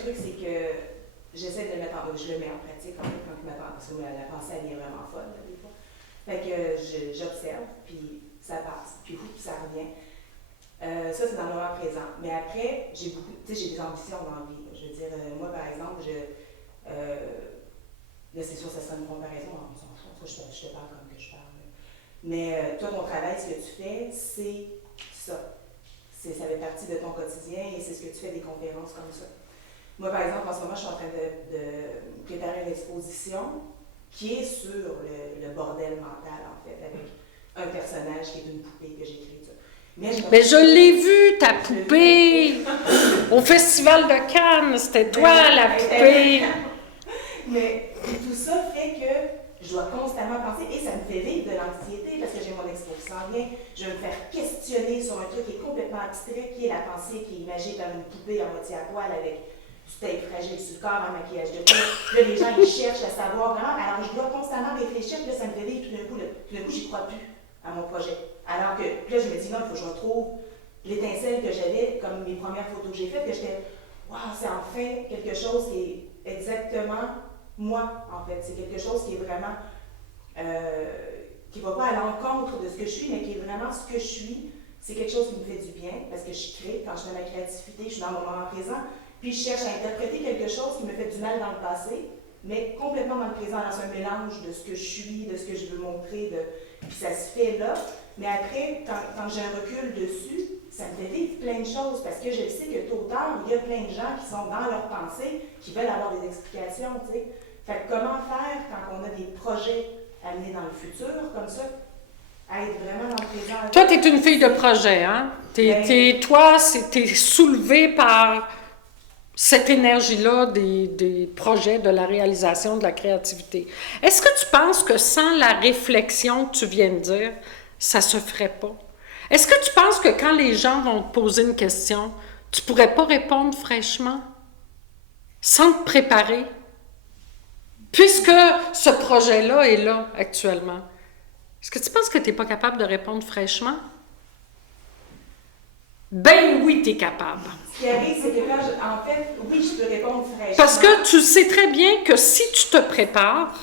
truc, c'est que j'essaie de le mettre je le mets en pratique en fait, quand parce que la pensée, elle est vraiment folle, là, des fois. Fait que j'observe, puis ça passe, puis ça revient. Ça, c'est dans le moment présent. Mais après, j'ai des ambitions dans la vie. Je veux dire, moi, par exemple, là, c'est sûr, ça sera une comparaison, on s'en fout, je te parle comme que je parle. Mais toi, ton travail, ce que tu fais, c'est ça. Ça fait partie de ton quotidien et c'est ce que tu fais des conférences comme ça. Moi, par exemple, en ce moment, je suis en train de préparer une exposition qui est sur le bordel mental, en fait, avec un personnage qui est une poupée que j'ai créée. Mais je l'ai vue, ta poupée, au Festival de Cannes, c'était toi la poupée. Mais tout ça fait que je dois constamment penser, et ça me fait vivre de l'anxiété, parce que j'ai mon exposition en lien, je vais me faire questionner sur un truc qui est complètement abstrait, qui est la pensée, qui est imagée comme une poupée à moitié à poil avec du tape fragile sur le corps, un maquillage de peau. Là, les gens, ils cherchent à savoir vraiment, alors je dois constamment réfléchir, puis là, ça me fait vivre tout d'un coup, j'y crois plus à mon projet. Alors que, puis là, je me dis, non, il faut que je retrouve l'étincelle que j'avais, comme mes premières photos que j'ai faites, que j'étais, waouh, c'est enfin quelque chose qui est exactement moi, en fait. C'est quelque chose qui est vraiment, qui ne va pas à l'encontre de ce que je suis, mais qui est vraiment ce que je suis. C'est quelque chose qui me fait du bien, parce que je crée, quand je fais ma créativité, je suis dans mon moment présent, puis je cherche à interpréter quelque chose qui me fait du mal dans le passé, mais complètement dans le présent, dans un mélange de ce que je suis, de ce que je veux montrer, puis ça se fait là. Mais après, quand j'ai un recul dessus, ça me fait vivre plein de choses, parce que je sais que tôt ou tard, il y a plein de gens qui sont dans leur pensée, qui veulent avoir des explications, tu sais. Fait que comment faire quand on a des projets amenés dans le futur, comme ça, à être vraiment dans le présent? Toi, tu es une fille de projet, hein? Toi, tu es soulevée par cette énergie-là des projets, de la réalisation, de la créativité. Est-ce que tu penses que sans la réflexion que tu viens de dire, ça se ferait pas? Est-ce que tu penses que quand les gens vont te poser une question, tu pourrais pas répondre fraîchement, sans te préparer? Puisque ce projet-là est là actuellement, est-ce que tu penses que tu n'es pas capable de répondre fraîchement? Ben oui, tu es capable. Ce qui arrive, c'est que en fait, oui, je peux répondre fraîchement. Parce que tu sais très bien que si tu te prépares,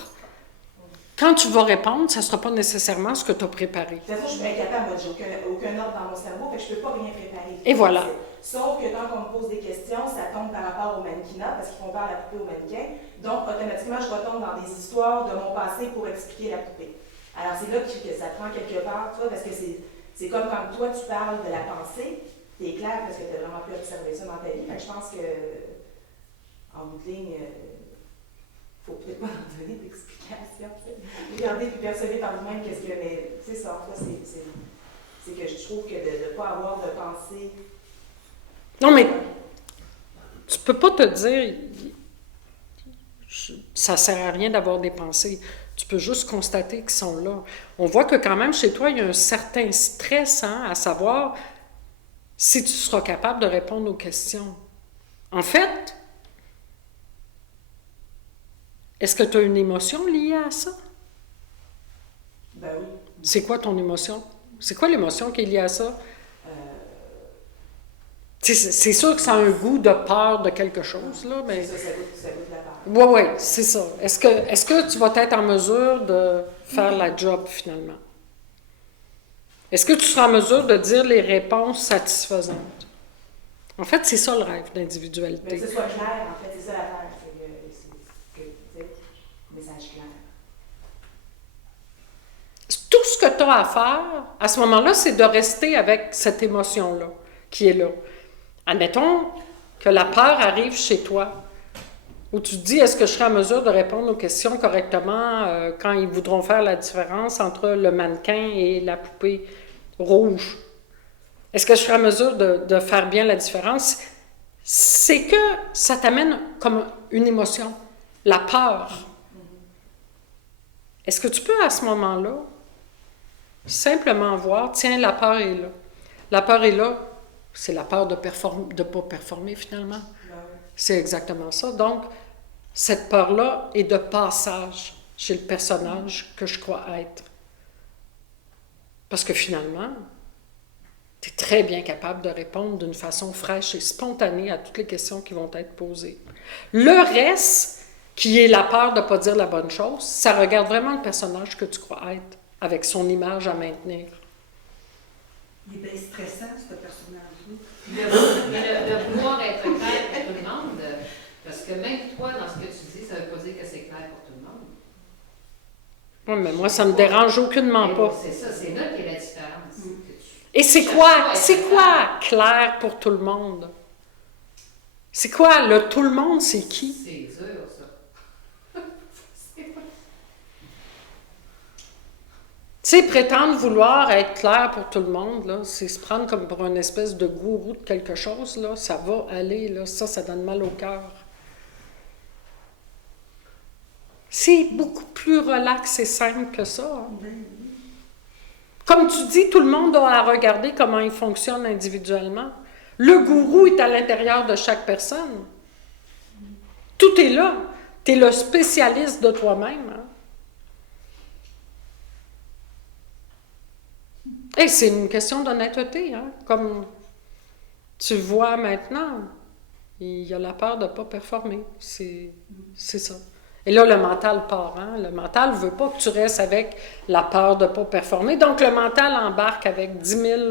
quand tu vas répondre, ça ne sera pas nécessairement ce que tu as préparé. De toute façon, je suis incapable, moi, j'ai aucun ordre dans mon cerveau, fait que je ne peux pas rien préparer. Et voilà. Sauf que quand on me pose des questions, ça tombe par rapport au mannequinat, parce qu'ils font faire la poupée au mannequin. Donc, automatiquement, je retombe dans des histoires de mon passé pour expliquer la poupée. Alors, c'est là que ça prend quelque part, tu vois, parce que c'est comme quand toi, tu parles de la pensée, t'es clair parce que tu as vraiment pu observer ça dans ta vie. Fait que je pense que, en bout de ligne, faut peut-être pas en donner d'explication. Regardez puis percevoir par vous-même qu'est-ce que. Mais c'est ça, en fait, c'est que je trouve que de ne pas avoir de pensée. Non, mais tu peux pas te dire ça sert à rien d'avoir des pensées. Tu peux juste constater qu'ils sont là. On voit que quand même chez toi, il y a un certain stress à savoir si tu seras capable de répondre aux questions. En fait, est-ce que tu as une émotion liée à ça? Ben oui. C'est quoi ton émotion? C'est quoi l'émotion qui est liée à ça? C'est sûr que ça a un goût de peur de quelque chose, là, mais... Ça goûte la peur. Oui, c'est ça. Est-ce que tu vas être en mesure de faire la job, finalement? Est-ce que tu seras en mesure de dire les réponses satisfaisantes? En fait, c'est ça le rêve d'individualité. Mais que ce soit clair, en fait, c'est ça l'affaire. C'est que, message clair. Tout ce que tu as à faire, à ce moment-là, c'est de rester avec cette émotion-là, qui est là. Admettons que la peur arrive chez toi, où tu te dis, est-ce que je serai en mesure de répondre aux questions correctement quand ils voudront faire la différence entre le mannequin et la poupée rouge? Est-ce que je serai en mesure de faire bien la différence? C'est que ça t'amène comme une émotion, la peur. Est-ce que tu peux à ce moment-là simplement voir, tiens, la peur est là. La peur est là, c'est la peur de ne pas performer finalement. C'est exactement ça. Donc, cette peur-là est de passage chez le personnage que je crois être. Parce que finalement, Tu es très bien capable de répondre d'une façon fraîche et spontanée à toutes les questions qui vont être posées. Le reste, qui est la peur de ne pas dire la bonne chose, ça regarde vraiment le personnage que tu crois être, avec son image à maintenir. Il est bien stressant, ce personnage-là. Le vouloir être clair pour tout le monde, parce que même toi, dans ce que tu dis, ça ne veut pas dire que c'est clair pour tout le monde. Oui, mais moi, ça ne me dérange aucunement pas. C'est ça, c'est là qu'est la différence. Et c'est quoi clair pour tout le monde? C'est quoi, le tout le monde, c'est qui? C'est dur, ça. Tu sais, prétendre vouloir être clair pour tout le monde, là, c'est se prendre comme pour une espèce de gourou de quelque chose, là, ça va aller, là, ça donne mal au cœur. C'est beaucoup plus relax et simple que ça. Hein. Comme tu dis, tout le monde a à regarder comment il fonctionne individuellement. Le gourou est à l'intérieur de chaque personne. Tout est là. Tu es le spécialiste de toi-même. Hein? Et c'est une question d'honnêteté. Hein? Comme tu vois maintenant, il y a la peur de ne pas performer. C'est ça. Et là, le mental part. Hein? Le mental ne veut pas que tu restes avec la peur de ne pas performer. Donc, le mental embarque avec 10 000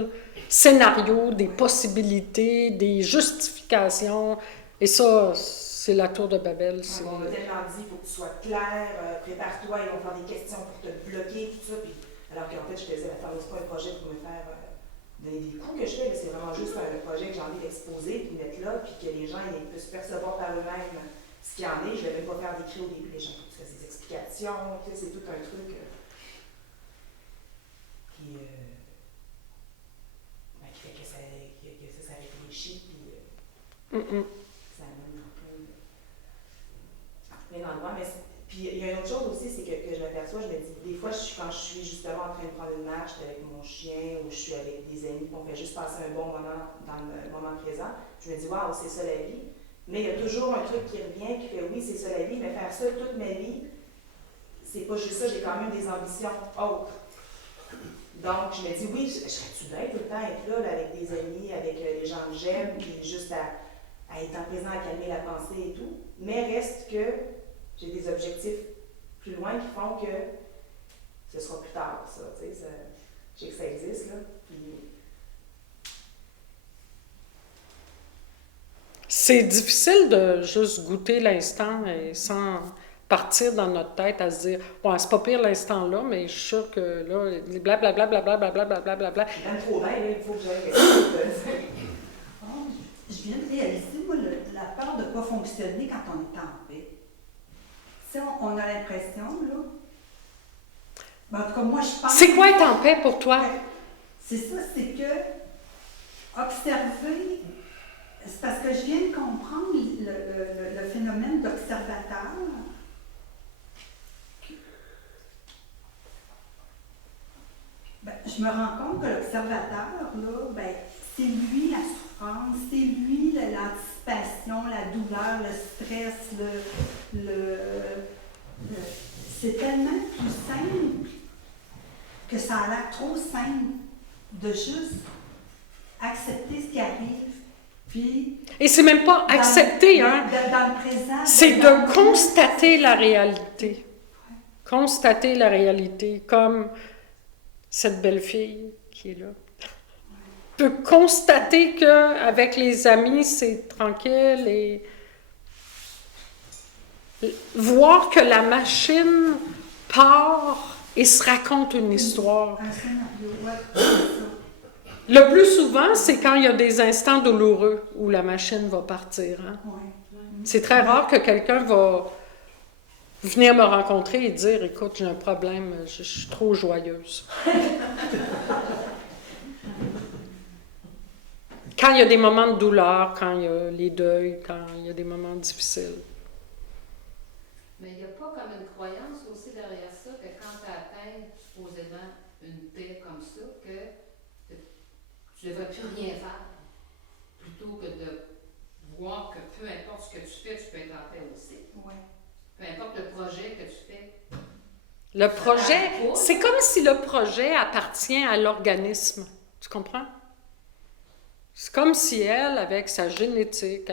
scénarios, des possibilités, des justifications. Et ça, c'est la tour de Babel. On m'a tellement dit, il faut que tu sois clair, prépare-toi, ils vont faire des questions pour te bloquer, tout ça. Puis, alors qu'en fait, je te disais, c'est pas un projet pour me faire donner des coups que je fais, mais c'est vraiment juste un projet que j'ai envie d'exposer, puis mettre là, puis que les gens ils puissent percevoir par eux-mêmes ce qu'il y en est. Je ne vais même pas faire d'écrit au début, les gens, faut que tu fasses des explications, tu sais, c'est tout un truc qui fait que ça réfléchit, puis ça amène plein d'endroits. Mais puis il y a une autre chose aussi, c'est que je m'aperçois, je me dis, des fois, quand je suis justement en train de prendre une marche avec mon chien ou je suis avec des amis, qu'on fait juste passer un bon moment dans le moment présent, je me dis, waouh, c'est ça la vie. Mais il y a toujours un truc qui revient qui fait, oui, c'est ça la vie, mais faire ça toute ma vie, c'est pas juste ça, j'ai quand même des ambitions autres. Donc, je me dis, oui, je serais-tu bien tout le temps être là avec des amis, avec les gens que j'aime, puis juste à être en présent, à calmer la pensée et tout. Mais reste que j'ai des objectifs plus loin qui font que ce sera plus tard, ça. Tu sais, je sais que ça existe, là. Puis, c'est difficile de juste goûter l'instant et sans partir dans notre tête à se dire « Ouais, c'est pas pire l'instant là, mais je suis sûre que là, blablabla, blablabla, blablabla, blablabla. » je suis même trop bien, là, il faut que j'aille. Je viens de réaliser, moi, la peur de ne pas fonctionner quand on est en paix. Tu sais, on a l'impression, là... Ben, en tout cas, moi, je pense... C'est quoi être en paix pour toi? C'est ça, c'est que observer... C'est parce que je viens de comprendre le phénomène d'observateur. Ben, je me rends compte que l'observateur, là, ben, c'est lui la souffrance, c'est lui l'anticipation, la douleur, le stress, c'est tellement plus simple que ça a l'air trop simple de juste accepter ce qui arrive. Puis, et c'est même pas accepter, hein? Dans le présent. C'est de constater la réalité. Constater la réalité, comme cette belle fille qui est là. Peut constater qu'avec les amis, c'est tranquille et voir que la machine part et se raconte une histoire. Un scénario, ouais. Le plus souvent, c'est quand il y a des instants douloureux où la machine va partir. Hein? Ouais. C'est très rare que quelqu'un va venir me rencontrer et dire « Écoute, j'ai un problème, je suis trop joyeuse. » Quand il y a des moments de douleur, quand il y a les deuils, quand il y a des moments difficiles. Mais il n'y a pas comme une croyance aussi derrière ça que quand tu atteins supposément une paix comme ça, que tu ne devrais plus rien faire, plutôt que de voir que peu importe ce que tu fais, tu peux être en paix aussi. Ouais. Peu importe le projet que tu fais. Le projet, c'est comme si le projet appartient à l'organisme. Tu comprends? C'est comme si elle, avec sa génétique,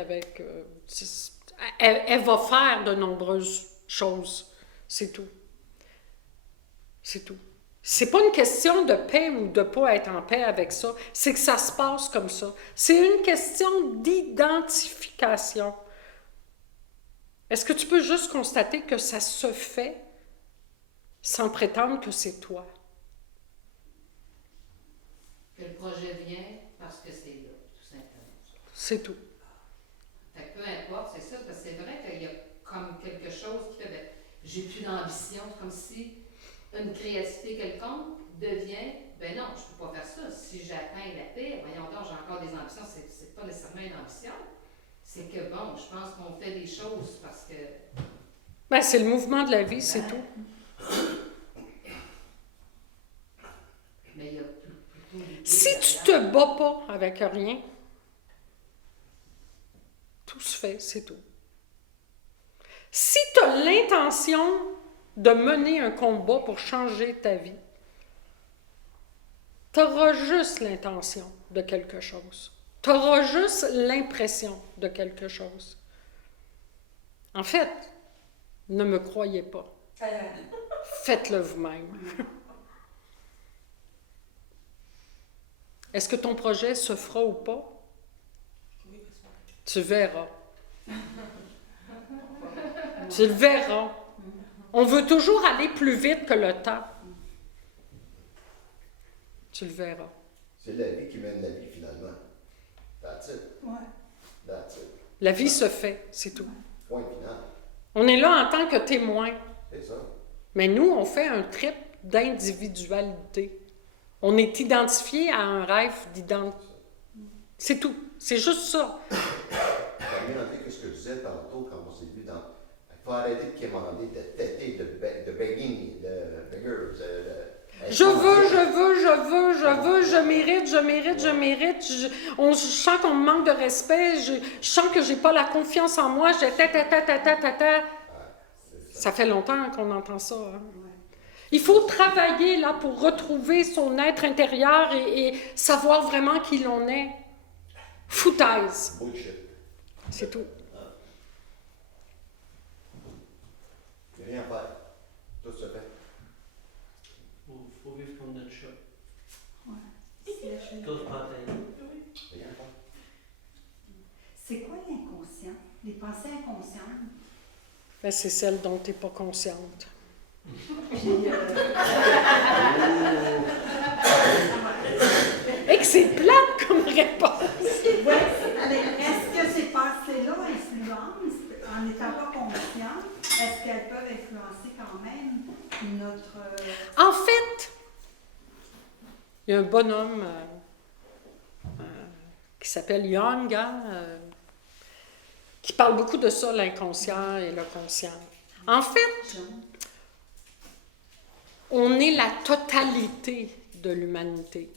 elle va faire de nombreuses choses. C'est tout. C'est tout. C'est pas une question de paix ou de pas être en paix avec ça. C'est que ça se passe comme ça. C'est une question d'identification. Est-ce que tu peux juste constater que ça se fait sans prétendre que c'est toi? Que le projet vient parce que c'est là, tout simplement. C'est tout. Fait que peu importe, c'est ça, parce que c'est vrai qu'il y a comme quelque chose qui fait, ben, j'ai plus d'ambition, c'est comme si une créativité quelconque devient, ben non, je peux pas faire ça. Si j'atteins la paix, voyons donc, j'ai encore des ambitions, c'est pas nécessairement une ambition. C'est que bon, je pense qu'on fait des choses parce que... Ben, c'est le mouvement de la vie, c'est tout. Mais il y a plutôt... Si tu te bats pas avec rien, tout se fait, c'est tout. Si tu as l'intention de mener un combat pour changer ta vie, tu auras juste l'intention de quelque chose. Tu auras juste l'impression de quelque chose. En fait, ne me croyez pas. Faites-le vous-même. Est-ce que ton projet se fera ou pas? Tu verras. Tu le verras. On veut toujours aller plus vite que le temps. Tu le verras. C'est la vie qui mène la vie, finalement. That's it. Ouais. That's it. La vie se fait, c'est tout. Point final. On est là en tant que témoin. C'est ça. Mais nous, on fait un trip d'individualité. On est identifié à un rêve d'identité. C'est tout. C'est juste ça. Ça revient en fait que ce que je disais tantôt quand on s'est vu dans... Il faut arrêter de quémander, de têter, de begging, de beggars. Je veux, je mérite. Je sens qu'on me manque de respect, je sens que j'ai pas la confiance en moi, Ça fait longtemps qu'on entend ça. Hein? Il faut travailler là pour retrouver son être intérieur et savoir vraiment qui l'on est. Foutaise. Bullshit. C'est tout. Il n'y a rien à faire. Tout se fait. Faut vivre comme notre chat. Ouais. Tous pareil. Rien à faire. C'est quoi l'inconscient? Les pensées inconscientes? Ben, c'est celle dont tu n'es pas consciente. Et que c'est plate comme réponse. Oui, est-ce que ces pensées-là influencent, en n'étant pas conscient, est-ce qu'elles peuvent influencer quand même notre... En fait, il y a un bonhomme qui s'appelle Jung, qui parle beaucoup de ça, l'inconscient et le conscient. En fait, on est la totalité de l'humanité.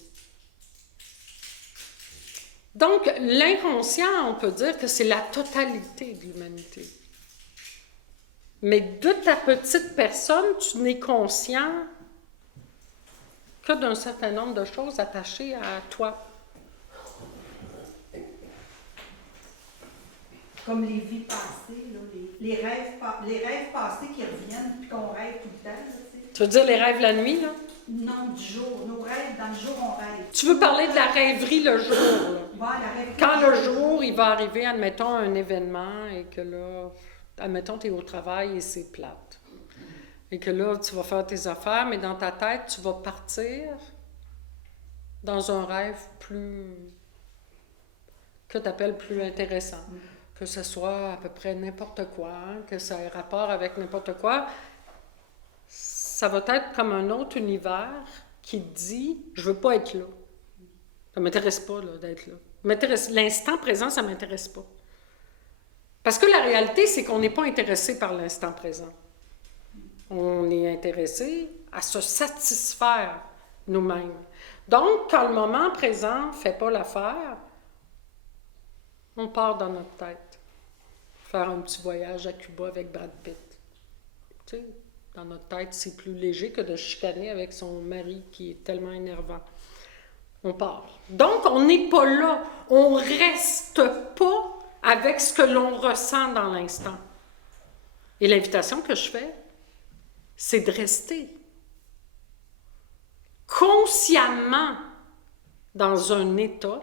Donc, l'inconscient, on peut dire que c'est la totalité de l'humanité. Mais de ta petite personne, tu n'es conscient que d'un certain nombre de choses attachées à toi. Comme les vies passées, là, les rêves passés qui reviennent puis qu'on rêve tout le temps. Là, Tu veux dire les rêves la nuit, là? Non, du jour. Nos rêves, dans le jour, on rêve. Tu veux parler de la rêverie le jour, là? Ouais, la rêverie Quand du le jour, il va arriver, admettons, un événement et que là, admettons, tu es au travail et c'est plate. Et que là, tu vas faire tes affaires, mais dans ta tête, tu vas partir dans un rêve que tu appelles plus intéressant. Que ce soit à peu près n'importe quoi, hein, que ça ait rapport avec n'importe quoi. Ça va être comme un autre univers qui te dit « je veux pas être là ». Ça m'intéresse pas là, d'être là. L'instant présent, ça m'intéresse pas. Parce que la réalité, c'est qu'on n'est pas intéressé par l'instant présent. On est intéressé à se satisfaire nous-mêmes. Donc, quand le moment présent ne fait pas l'affaire, on part dans notre tête. Faire un petit voyage à Cuba avec Brad Pitt. Tu sais, dans notre tête, c'est plus léger que de chicaner avec son mari qui est tellement énervant. On part. Donc, on n'est pas là. On ne reste pas avec ce que l'on ressent dans l'instant. Et l'invitation que je fais, c'est de rester consciemment dans un état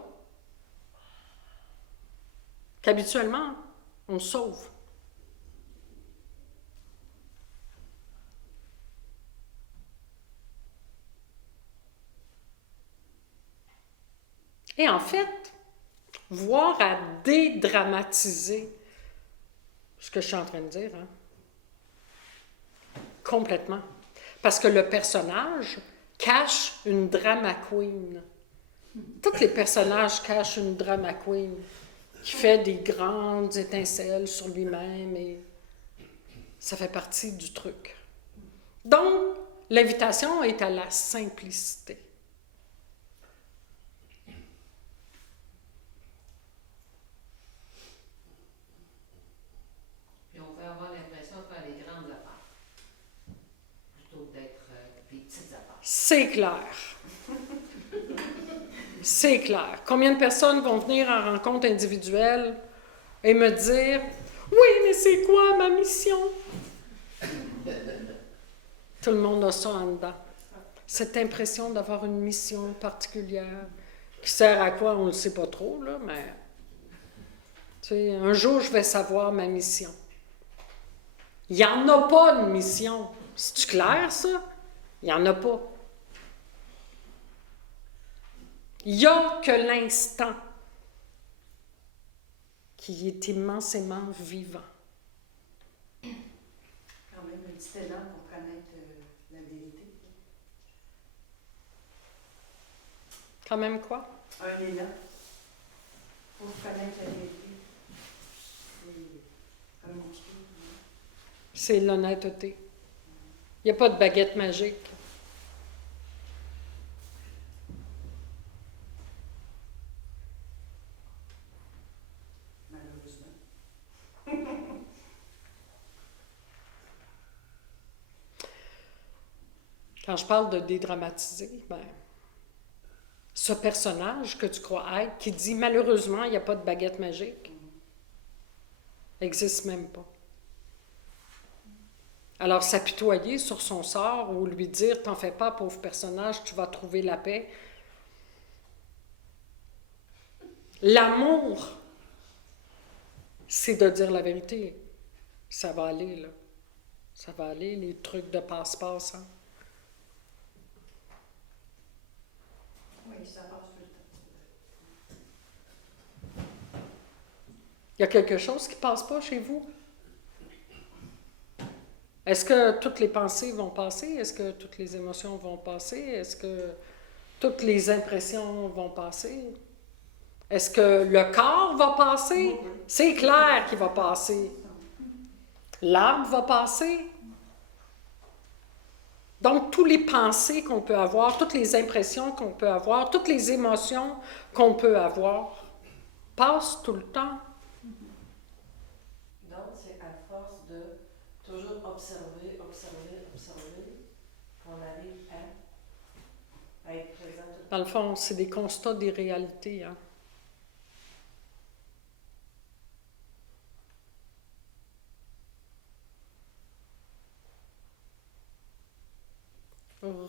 qu'habituellement, on sauve. Et en fait, voir à dédramatiser ce que je suis en train de dire, hein? Complètement. Parce que le personnage cache une drama queen. Tous les personnages cachent une drama queen qui fait des grandes étincelles sur lui-même et ça fait partie du truc. Donc, l'invitation est à la simplicité. Puis on peut avoir l'impression de faire des grandes affaires plutôt que d'être des petites affaires. C'est clair. C'est clair. Combien de personnes vont venir en rencontre individuelle et me dire « Oui, mais c'est quoi ma mission? » Tout le monde a ça en dedans. Cette impression d'avoir une mission particulière qui sert à quoi, on ne le sait pas trop, là, mais tu sais, un jour, je vais savoir ma mission. Il n'y en a pas de mission. C'est-tu clair, ça? Il n'y en a pas. Il n'y a que l'instant qui est immensément vivant. Quand même un petit élan pour connaître la vérité. Quand même quoi? Un élan pour connaître la vérité. C'est un petit peu. C'est l'honnêteté. Il n'y a pas de baguette magique. Malheureusement. Quand je parle de dédramatiser, ben, ce personnage que tu crois être, qui dit malheureusement, il n'y a pas de baguette magique, n'existe même pas. Alors, s'apitoyer sur son sort ou lui dire « T'en fais pas, pauvre personnage, tu vas trouver la paix ». L'amour, c'est de dire la vérité. Ça va aller, là. Ça va aller, les trucs de passe-passe, hein. Oui, ça passe tout le temps. Il y a quelque chose qui ne passe pas chez vous? Est-ce que toutes les pensées vont passer? Est-ce que toutes les émotions vont passer? Est-ce que toutes les impressions vont passer? Est-ce que le corps va passer? C'est clair qu'il va passer. L'âme va passer. Donc, toutes les pensées qu'on peut avoir, toutes les impressions qu'on peut avoir, toutes les émotions qu'on peut avoir, passent tout le temps. Donc, c'est à force de toujours observer qu'on arrive à être présent. Dans le fond, c'est des constats des réalités, hein.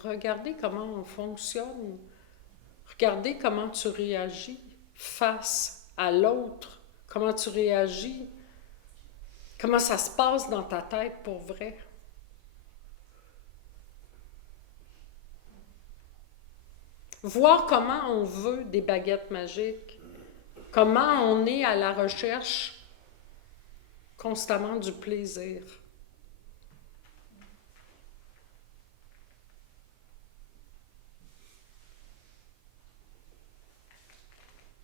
Regardez comment on fonctionne. Regardez comment tu réagis face à l'autre. Comment tu réagis. Comment ça se passe dans ta tête pour vrai. Voir comment on veut des baguettes magiques. Comment on est à la recherche constamment du plaisir.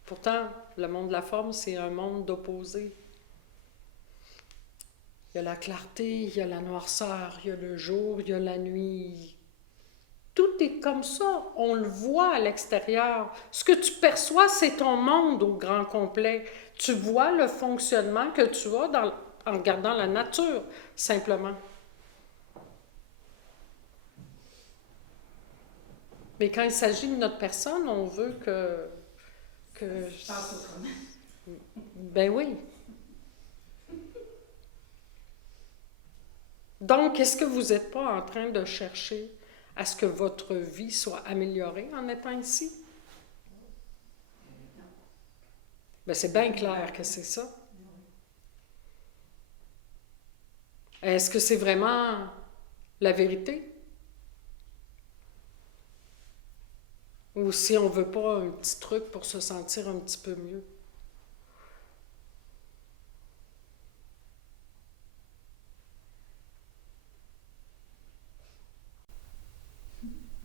Pourtant, le monde de la forme, c'est un monde d'opposés. Il y a la clarté, il y a la noirceur, il y a le jour, il y a la nuit. Tout est comme ça, on le voit à l'extérieur. Ce que tu perçois, c'est ton monde au grand complet. Tu vois le fonctionnement que tu as en regardant la nature, simplement. Mais quand il s'agit de notre personne, on veut que que... Je pense autrement. Ben oui. Donc, est-ce que vous n'êtes pas en train de chercher à ce que votre vie soit améliorée en étant ici? Ben, c'est bien clair que c'est ça. Est-ce que c'est vraiment la vérité? Ou si on ne veut pas un petit truc pour se sentir un petit peu mieux?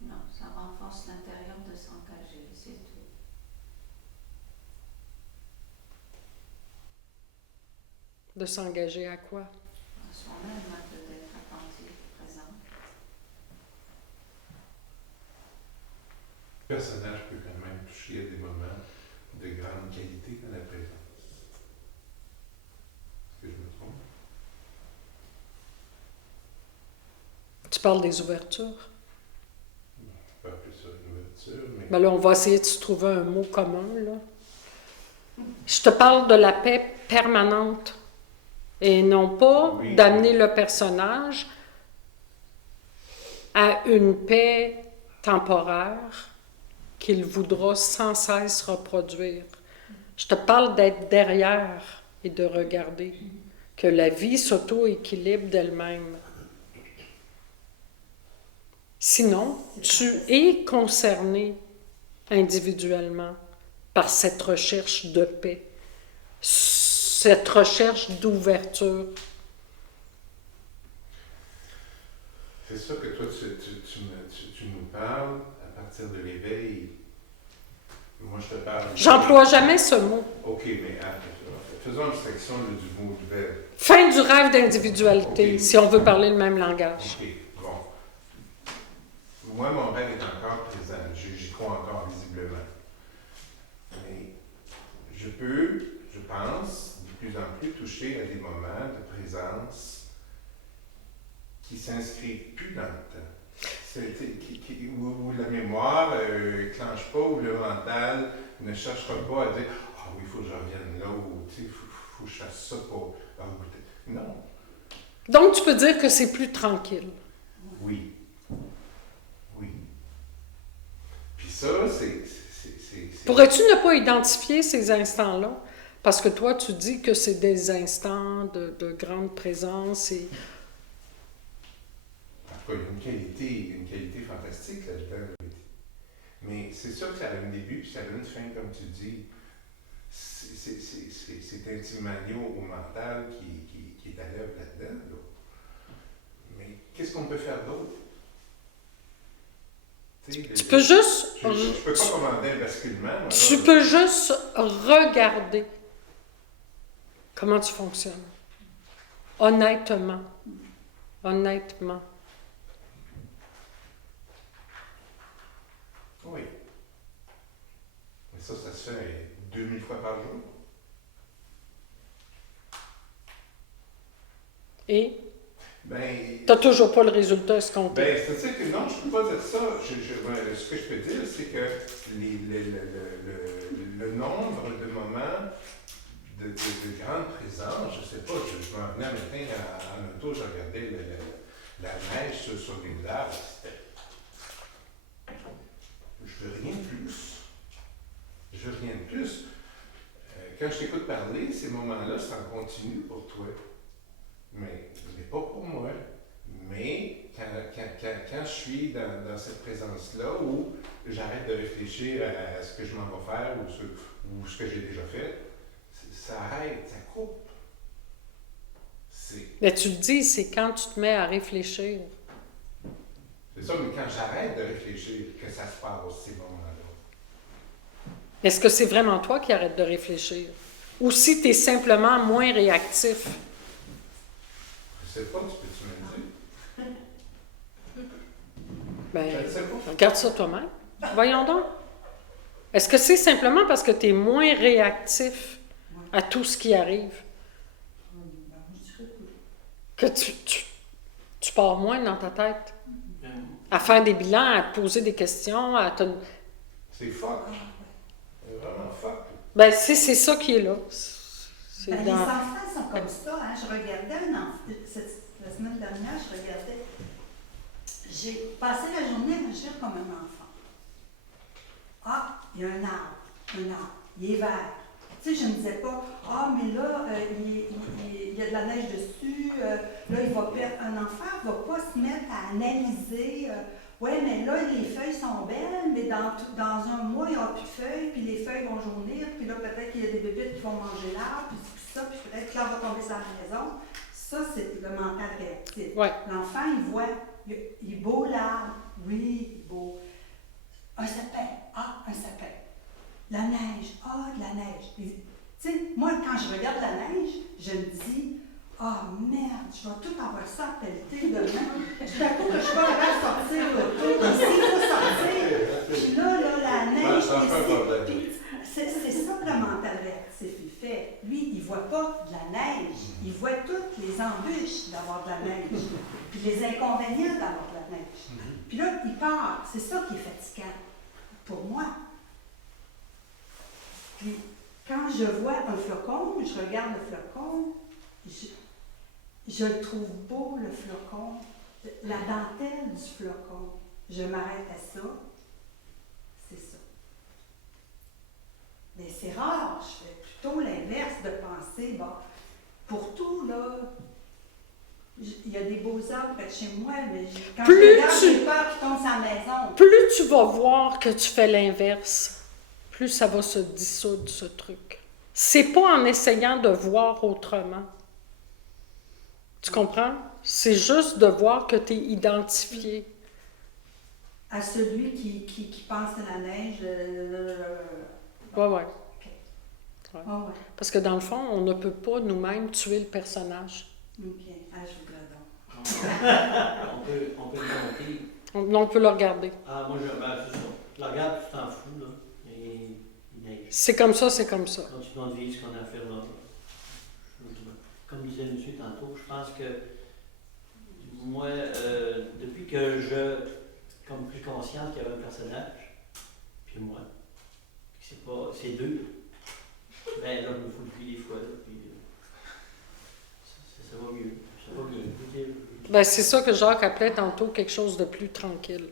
Non, ça renforce l'intérieur de s'engager, c'est tout. De s'engager à quoi? En soi-même, d'être attentif, présent. Le personnage peut quand même toucher à des moments de grande qualité dans la présence. Est-ce que je me trompe? Tu parles des ouvertures? On peut appeler ça une ouverture, mais Ben là, on va essayer de se trouver un mot commun, là. Je te parle de la paix permanente et non pas Oui. d'amener le personnage à une paix temporaire qu'il voudra sans cesse reproduire. Je te parle d'être derrière et de regarder que la vie s'auto-équilibre d'elle-même. Sinon, tu es concerné individuellement par cette recherche de paix, cette recherche d'ouverture. c'est ça que toi, tu nous parles à partir de l'éveil. Moi, je te parle... J'emploie jamais ce mot. OK, mais faisons abstraction là, du mot ouvert. Fin du rêve d'individualité, Ok. si on veut parler le même langage. OK, bon. Moi, mon rêve est encore présent. J'y crois encore visiblement. Mais je pense, de plus en plus toucher à des moments de présence qui s'inscrivent plus dans le temps. Où la mémoire ne clenche pas, où le mental ne cherchera pas à dire « Ah oui, il faut que je revienne là » ou « Il faut que je fasse ça pour goûter. » Non. Donc, tu peux dire que c'est plus tranquille. Oui. Oui. Puis ça, c'est... Pourrais-tu ne pas identifier ces instants-là? Parce que toi, tu dis que c'est des instants de grande présence et... En tout cas, il y a une qualité fantastique là-dedans. Mais c'est sûr que ça a un début puis ça a une fin, comme tu dis. C'est intimement lié au mental qui est à l'œuvre là-dedans. Là. Mais qu'est-ce qu'on peut faire d'autre? Tu peux juste... Je ne peux pas commander un basculement. Moi, Tu peux juste regarder comment tu fonctionnes. Honnêtement. Honnêtement. Oui. Mais ça se fait 2000 fois par jour. Et Ben, tu n'as toujours pas le résultat escompté. ben, c'est-à-dire que non, je ne peux pas dire ça. Ce que je peux dire, c'est que le nombre de moments de grande présence, je ne sais pas, je m'en venais un matin en auto, je regardais la neige sur les arbres, c'était... Je veux rien de plus. Je veux rien de plus. Quand je t'écoute parler, ces moments-là, c'est en continu pour toi. Mais pas pour moi. Mais quand je suis dans cette présence-là où j'arrête de réfléchir à ce que je m'en vais faire ou ce que j'ai déjà fait, ça arrête, ça coupe. Mais tu le dis, c'est quand tu te mets à réfléchir. C'est ça, mais quand j'arrête de réfléchir, que ça se passe, ces moments-là. Est-ce que c'est vraiment toi qui arrêtes de réfléchir? Ou si tu es simplement moins réactif? Je sais pas, tu peux-tu me le dire? Ben, Je ne sais pas. regarde ça toi-même. Voyons donc. Est-ce que c'est simplement parce que tu es moins réactif à tout ce qui arrive que tu pars moins dans ta tête? À faire des bilans, à te poser des questions, à te... C'est fuck. C'est vraiment fuck. Ben, c'est ça qui est là. C'est Ben, les dans... enfants sont comme ça. Hein. Je regardais un enfant, la semaine dernière, je regardais. J'ai passé la journée à agir comme un enfant. Ah, il y a un arbre, il est vert. Tu sais, je ne me disais pas, ah, mais là, il y a de la neige dessus, là, il va perdre. Un enfant ne va pas se mettre à analyser, ouais, mais là, les feuilles sont belles, mais dans un mois, il n'y aura plus de feuilles, puis les feuilles vont jaunir, puis là, peut-être qu'il y a des bébites qui vont manger l'arbre, puis ça, puis peut-être que l'arbre va tomber sur la maison. Ça, c'est le mental réactif. Ouais. L'enfant, il voit, il est beau l'arbre, oui, il est beau. Un sapin, ah, un sapin. La neige, ah, de la neige. Tu sais, moi, quand je regarde la neige, je me dis, ah, merde, je vais tout avoir ça à pelleter demain. Tout à coup, que je suis pas capable de sortir l'auto, ici, il faut sortir. Puis là, la neige, c'est ça que le mental réactif, il fait. Lui, il voit pas de la neige, il voit toutes les embûches d'avoir de la neige, puis les inconvénients d'avoir de la neige. Puis là, il part. C'est ça qui est fatigant pour moi. Puis, quand je vois un flocon, je regarde le flocon, je le trouve beau, le flocon, la dentelle du flocon. Je m'arrête à ça, c'est ça. Mais c'est rare, je fais plutôt l'inverse de penser, bon, pour tout, là, il y a des beaux arbres près de chez moi, mais quand Plus je regarde, tu- j'ai peur qu'ils tombent sur la maison. Plus tu vas voir que tu fais l'inverse, plus ça va se dissoudre, ce truc. C'est pas en essayant de voir autrement. Tu comprends? C'est juste de voir que tu es identifié. À celui qui pense à la neige, Ouais, ouais. ouais. Parce que dans le fond, on ne peut pas nous-mêmes tuer le personnage. OK. Ah, je voudrais donc. On peut le monter. On peut le regarder. Ah, moi, c'est ça. Tu le regardes, tu t'en fous, là. Et il neige. C'est comme ça, c'est comme ça. Continuons de vivre ce qu'on a à faire là. Comme disait M. tantôt, je pense que moi, depuis que je, comme plus consciente qu'il y avait un personnage, puis moi, c'est deux, ben là, il me faut le plier des fois, là, puis ça va mieux. Ça va bien. Ben, c'est ça que Jacques appelait tantôt quelque chose de plus tranquille.